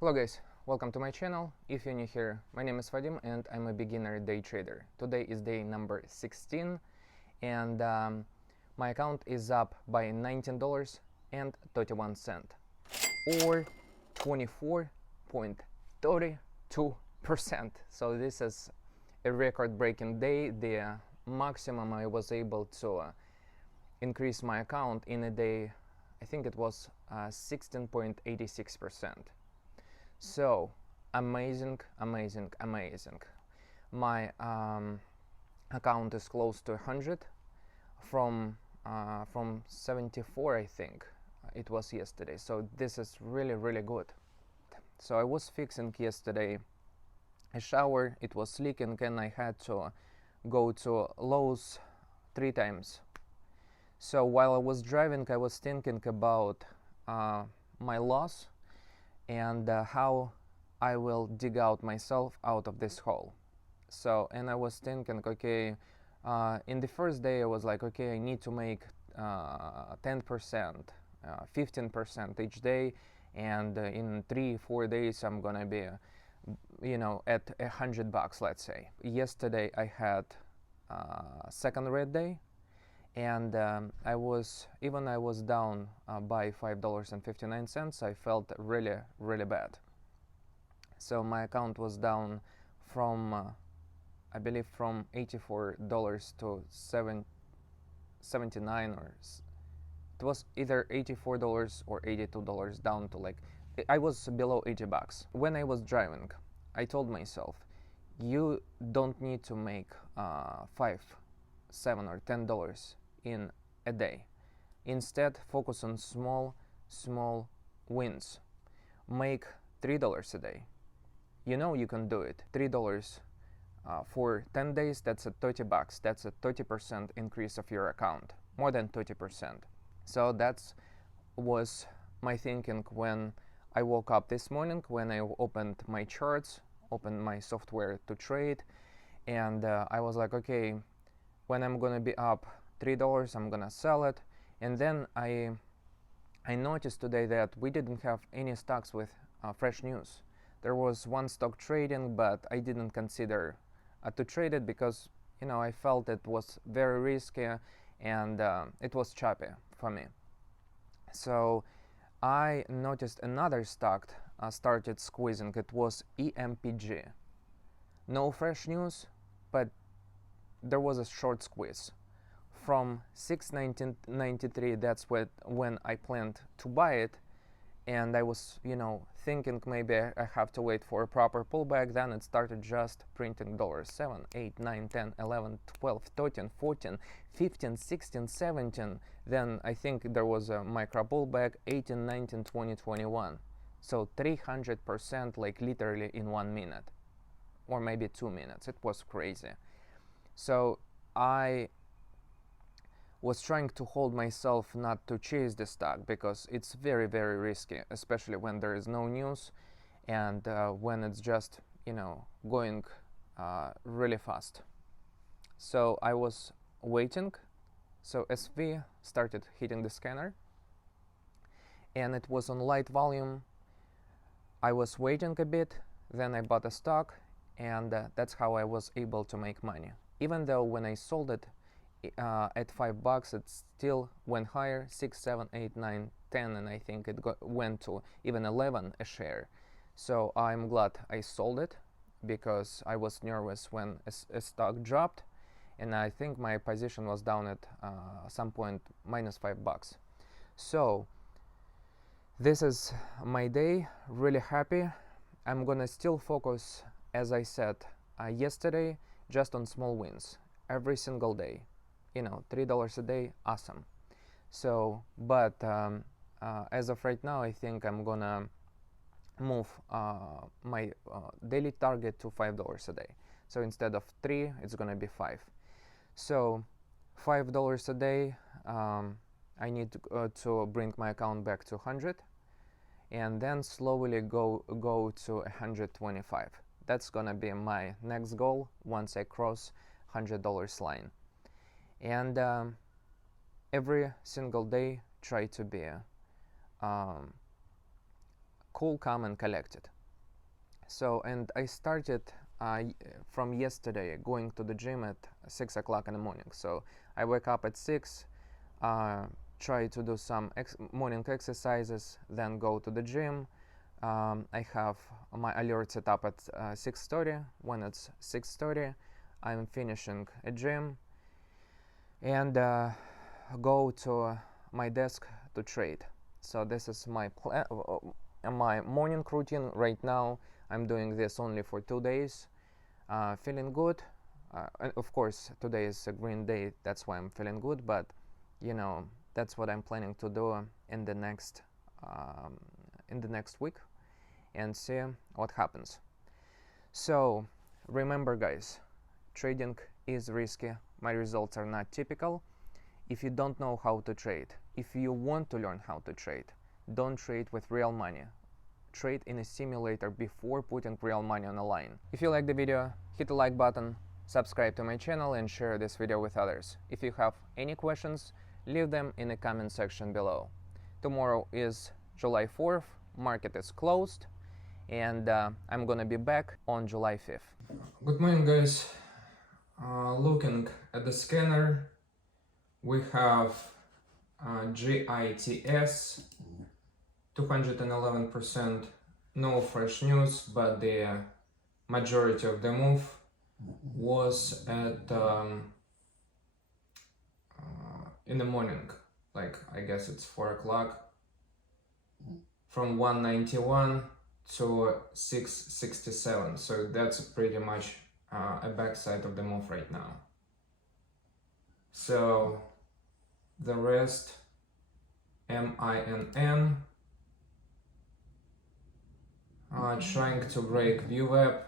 Hello guys, welcome to my channel. If you're new here, my name is Vadim and I'm a beginner day trader. Today is day number 16 and my account is up by $19.31 or 24.32%. So this is a record-breaking day. The maximum I was able to increase my account in a day, I think it was 16.86%. So amazing. My account is close to 100 from 74, I think it was yesterday. So this is really good. So I was fixing yesterday a shower, it was leaking, and I had to go to Lowe's 3 times. So while I was driving, I was thinking about my loss and how I will dig out myself out of this hole. So, and I was thinking, okay, in the first day I was like, okay, I need to make 10%, 15% each day, and in 3-4 days I'm gonna be, at $100, let's say. Yesterday I had second red day, and I was down by $5.59. I felt really bad. So my account was down from I believe from $84 to $79, or it was either $84 or $82, down to, like, I was below $80. When I was driving, I told myself, you don't need to make $5, $7 or $10 in a day. Instead, focus on small wins. Make $3 a day. You know you can do it. $3 for 10 days, that's a $30. That's a 30% increase of your account, more than 30%. So that was my thinking when I woke up this morning, when I opened my charts, opened my software to trade, and I was like, okay, when I'm gonna be up $3, I'm gonna sell it. And then I noticed today that we didn't have any stocks with fresh news. There was one stock trading, but I didn't consider to trade it because I felt it was very risky and it was choppy for me. So I noticed another stock started squeezing. It was EMPG. No fresh news, but there was a short squeeze from 6.1993. That's when I planned to buy it, and I was thinking maybe I have to wait for a proper pullback. Then it started just printing dollars. 7, 8, 9, 10, 11, 12, 13, 14, 15, 16, 17. Then I think there was a micro pullback, 18, 19, 20, 21. So 300%, like literally in 1 minute or maybe 2 minutes. It was crazy. So I was trying to hold myself not to chase the stock because it's very risky, especially when there is no news and when it's just going really fast. So I was waiting. So SV started hitting the scanner and it was on light volume. I was waiting a bit, then I bought a stock, and that's how I was able to make money. Even though when I sold it at $5, it still went higher, 6, 7, 8, 9, 10, and I think it went to even 11 a share. So I'm glad I sold it because I was nervous when a stock dropped, and I think my position was down at some point minus $5. So this is my day, really happy. I'm gonna still focus, as I said yesterday, just on small wins every single day. $3 a day, awesome. So, but as of right now, I think I'm gonna move my daily target to $5 a day. So instead of 3, it's gonna be 5. So $5 a day, I need to bring my account back to 100, and then slowly go to 125. That's gonna be my next goal once I cross $100 line. And every single day try to be cool, calm, and collected. So, and I started from yesterday going to the gym at 6 o'clock in the morning. So I wake up at 6, try to do some morning exercises, then go to the gym. I have my alert set up at 6:30. When it's 6:30, I'm finishing a gym and go to my desk to trade. So this is my my morning routine right now. I'm doing this only for 2 days, feeling good. And of course, today is a green day, that's why I'm feeling good. But you know, that's what I'm planning to do in the next week, and see what happens. So remember, guys, trading is risky. My results are not typical. If you don't know how to trade, if you want to learn how to trade, don't trade with real money. Trade in a simulator before putting real money on the line. If you like the video, hit the like button, subscribe to my channel, and share this video with others. If you have any questions, leave them in the comment section below. Tomorrow is July 4th, market is closed, and I'm gonna be back on July 5th. Good morning, guys. Looking at the scanner, we have GITS 211%, no fresh news, but the majority of the move was at in the morning, like I guess it's 4 o'clock, from 191 to 667. So that's pretty much a backside of the move right now. So the rest, MINN, trying to break VWAP.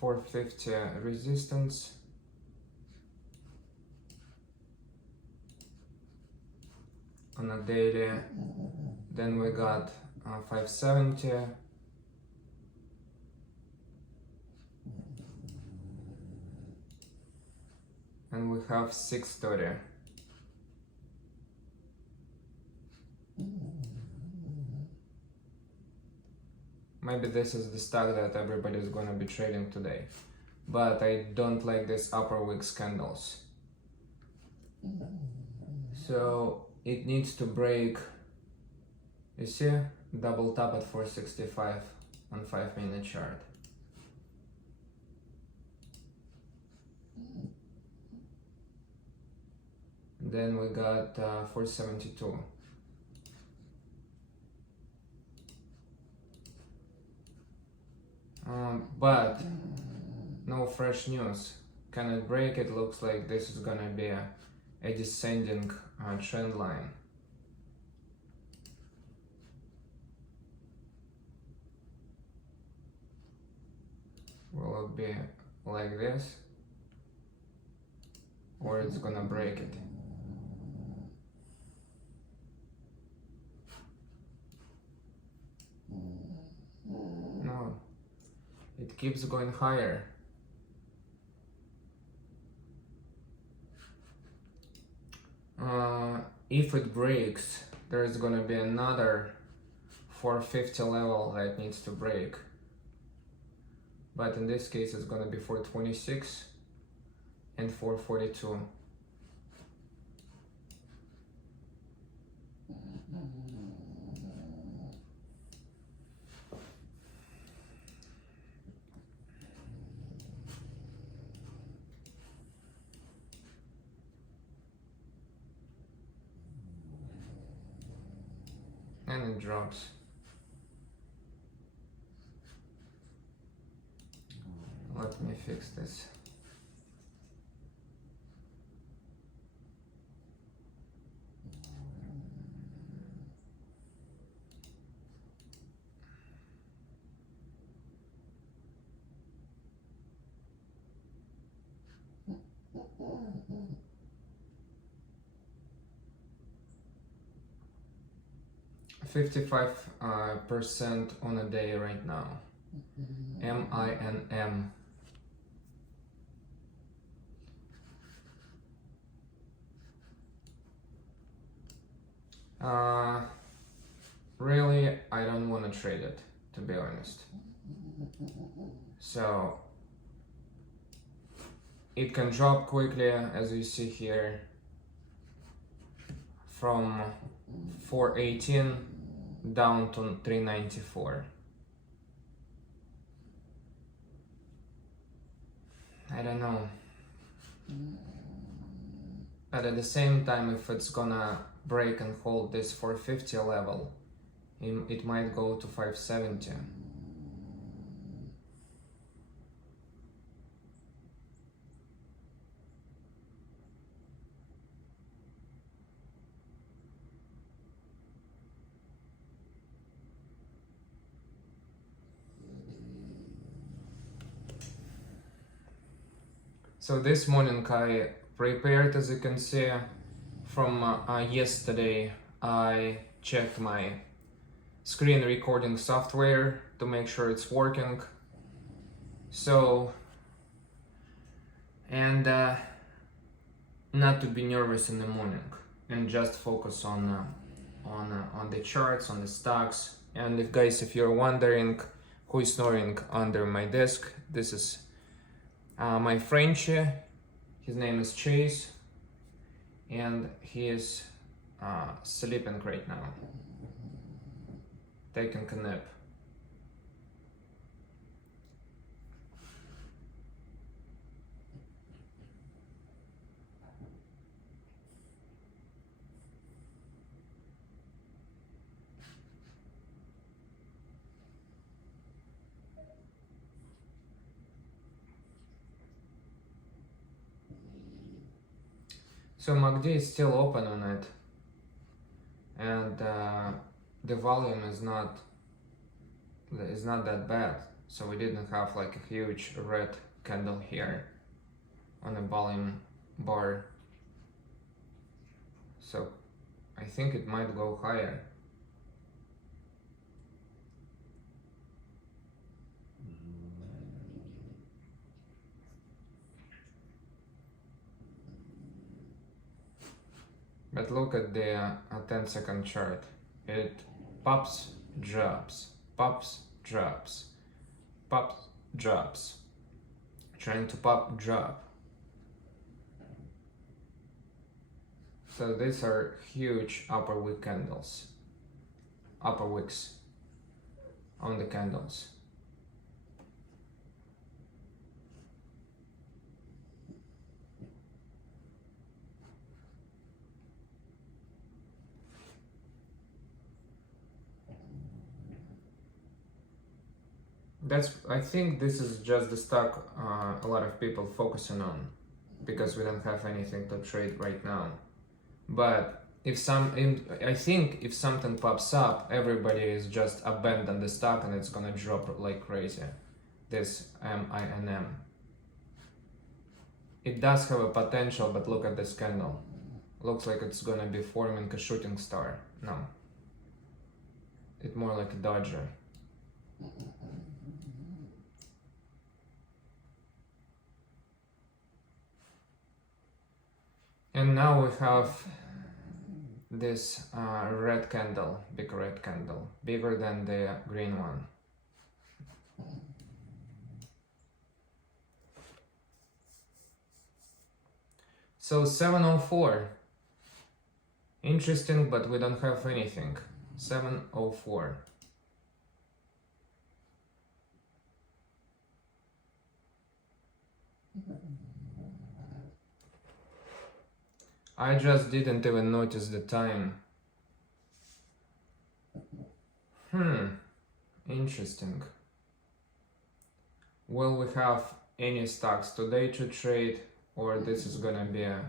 $450 resistance. On a daily. Then we got 570. And we have 630. Maybe this is the stock that everybody is gonna be trading today. But I don't like these upper wick candles. So it needs to break, you see, double top at 465 on 5-minute chart. Then we got 472. But no fresh news. Can it break? It looks like this is gonna be a descending trend line. Will it be like this, or it's gonna break it? No, it keeps going higher. If it breaks, there is gonna be another 450 level that needs to break. But in this case, it's gonna be 426 and 442. And it drops. Let me fix this. %55 on a day right now. MINM. Uh, really, I don't want to trade it, to be honest. So it can drop quickly, as you see here, from 418 down to 394. I don't know. But at the same time, if it's gonna break and hold this 450 level, it might go to 570. So this morning I prepared, as you can see, from yesterday. I checked my screen recording software to make sure it's working. So, and not to be nervous in the morning, and just focus on the charts, on the stocks. And if guys, if you're wondering who is snoring under my desk, this is my Frenchie. His name is Chase, and he is sleeping right now, taking a nap. So MACD is still open on it, and the volume is not that bad. So we didn't have like a huge red candle here on the volume bar. So I think it might go higher. But look at the 10-second chart. It pops, drops, pops, drops, pops, drops. Trying to pop, drop. So these are huge upper wick candles. Upper wicks on the candles. I think this is just the stock a lot of people focusing on, because we don't have anything to trade right now. But I think if something pops up, everybody is just abandon the stock and it's gonna drop like crazy. This MINM. It does have a potential, but look at this candle. Looks like it's gonna be forming a shooting star. No. It's more like a dodger. And now we have this red candle, big red candle, bigger than the green one. So 704. Interesting, but we don't have anything. 704. I just didn't even notice the time. Interesting. Will we have any stocks today to trade, or this is gonna be a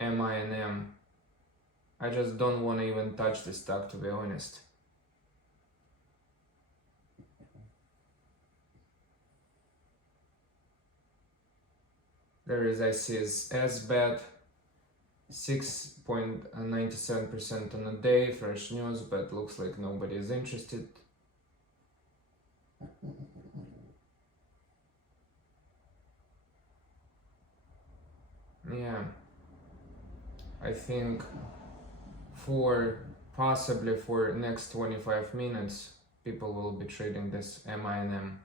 MINM? I just don't want to even touch the stock, to be honest. There is, I see, is S-bet, 6.97% on a day, fresh news, but looks like nobody is interested. Yeah, I think for possibly for next 25 minutes people will be trading this MINM.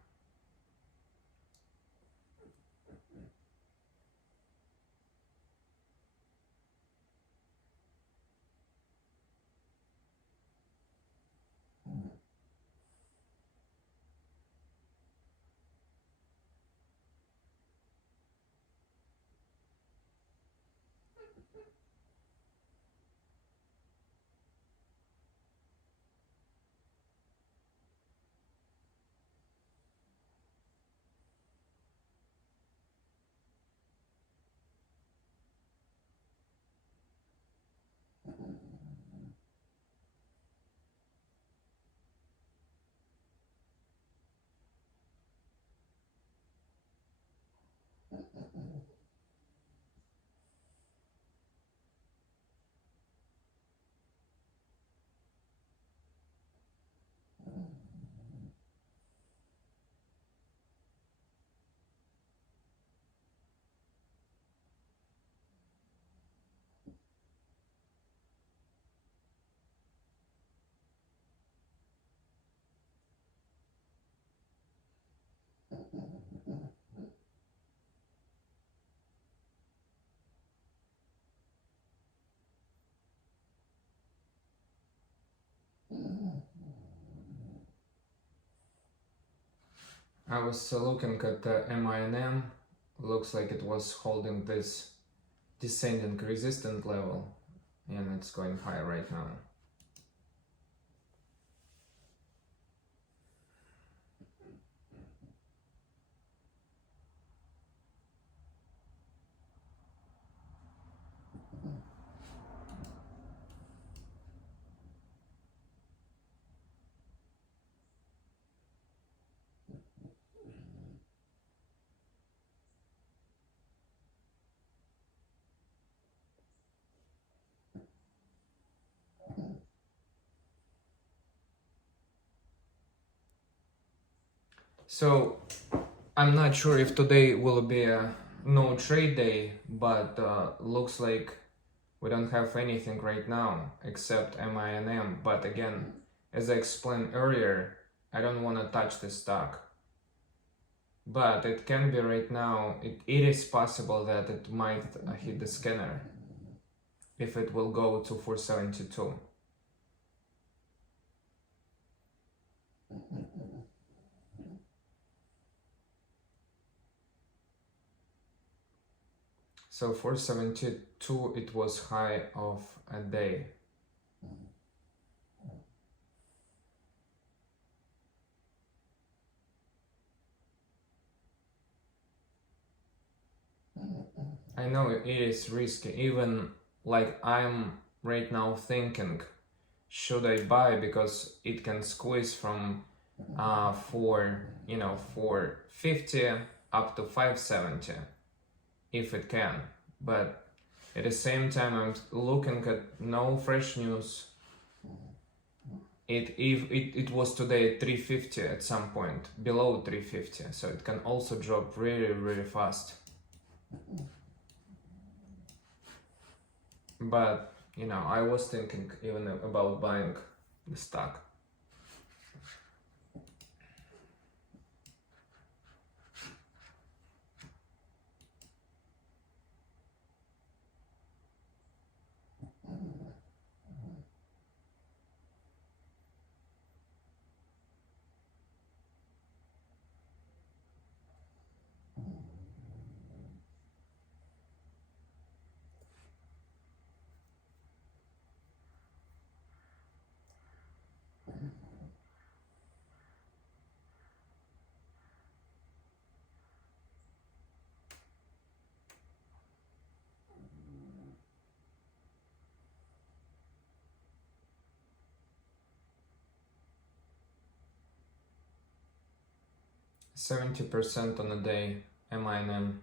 I was looking at the MINM, looks like it was holding this descending resistance level and it's going high right now. So I'm not sure if today will be a no trade day, but looks like we don't have anything right now except MINM. But again, as I explained earlier, I don't want to touch this stock. But it can be right now, it is possible that it might hit the scanner if it will go to 472. So 472, it was high of a day. I know it is risky, even like I'm right now thinking, should I buy, because it can squeeze from 450 up to 570 if it can, but at the same time I'm looking at no fresh news. It was today at 350 at some point, below 350, so it can also drop really fast. But I was thinking even about buying the stock. %70 on a day, MINM.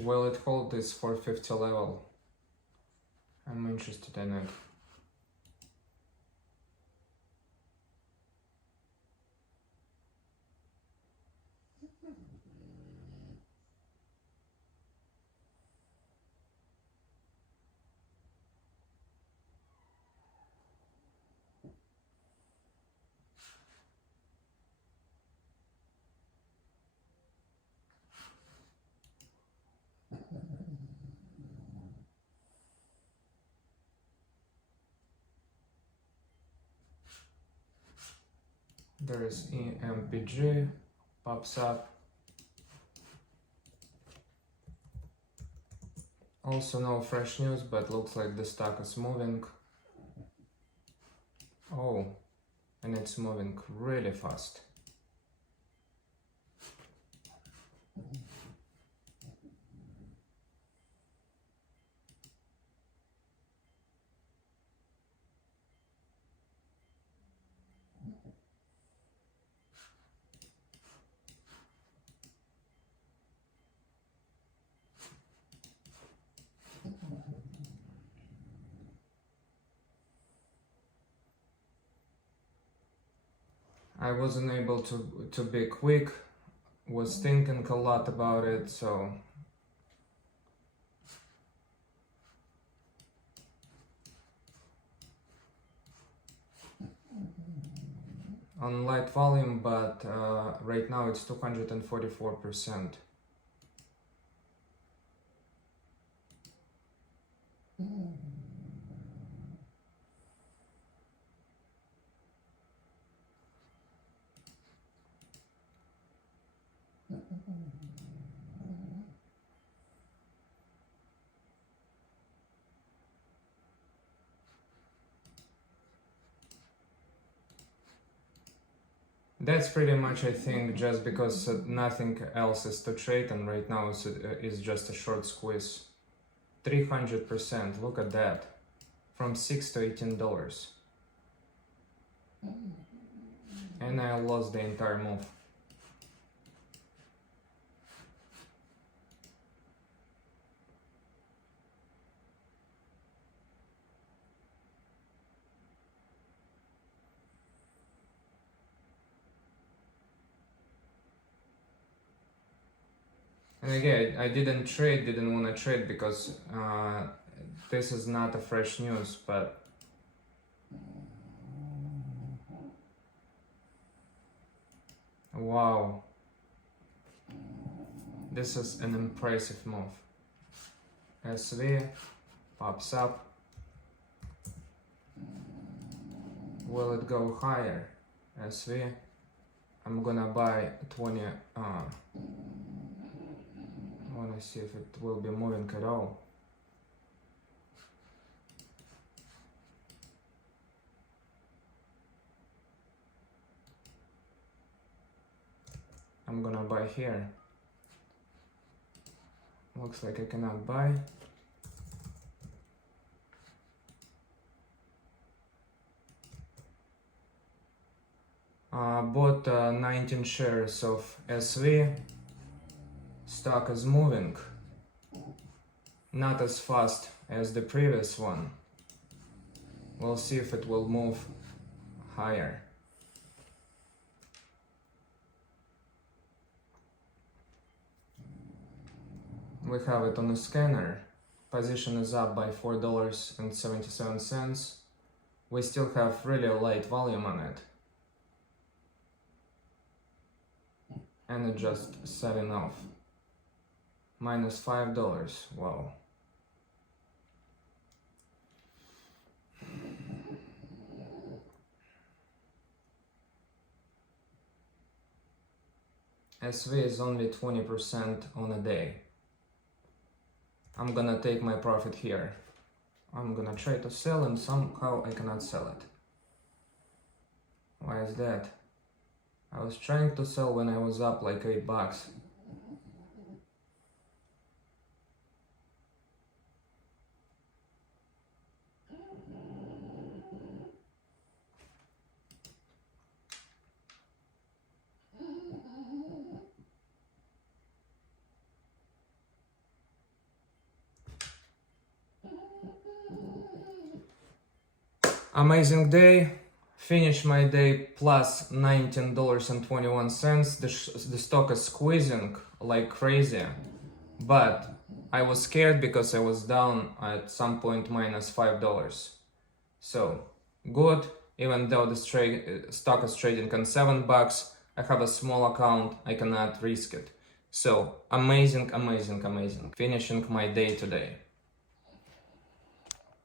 Will it hold this 450 level? I'm interested in it. There is EMPG, pops up. Also no fresh news, but looks like the stock is moving. Oh, and it's moving really fast. I wasn't able to be quick, was thinking a lot about it, so on light volume, but right now it's 244%. That's pretty much, I think, just because nothing else is to trade, and right now it's just a short squeeze. 300%, look at that. From $6 to $18. And I lost the entire move. And again, I didn't want to trade because this is not a fresh news, but wow, this is an impressive move. SV pops up. Will it go higher? SV. I'm gonna buy 20. I wanna see if it will be moving at all. I'm gonna buy here. Looks like I cannot buy. Bought 19 shares of SV. Stock is moving. Not as fast as the previous one. We'll see if it will move higher. We have it on the scanner. Position is up by $4.77. We still have really light volume on it. And it just selling off. Minus $5. Wow. SV is only 20% on a day. I'm gonna take my profit here. I'm gonna try to sell and somehow I cannot sell it. Why is that? I was trying to sell when I was up like $8. Amazing day. Finish my day plus $19.21. The stock is squeezing like crazy, but I was scared because I was down at some point minus $5. So good, even though the stock is trading on $7, I have a small account, I cannot risk it. So amazing, amazing, amazing. Finishing my day today.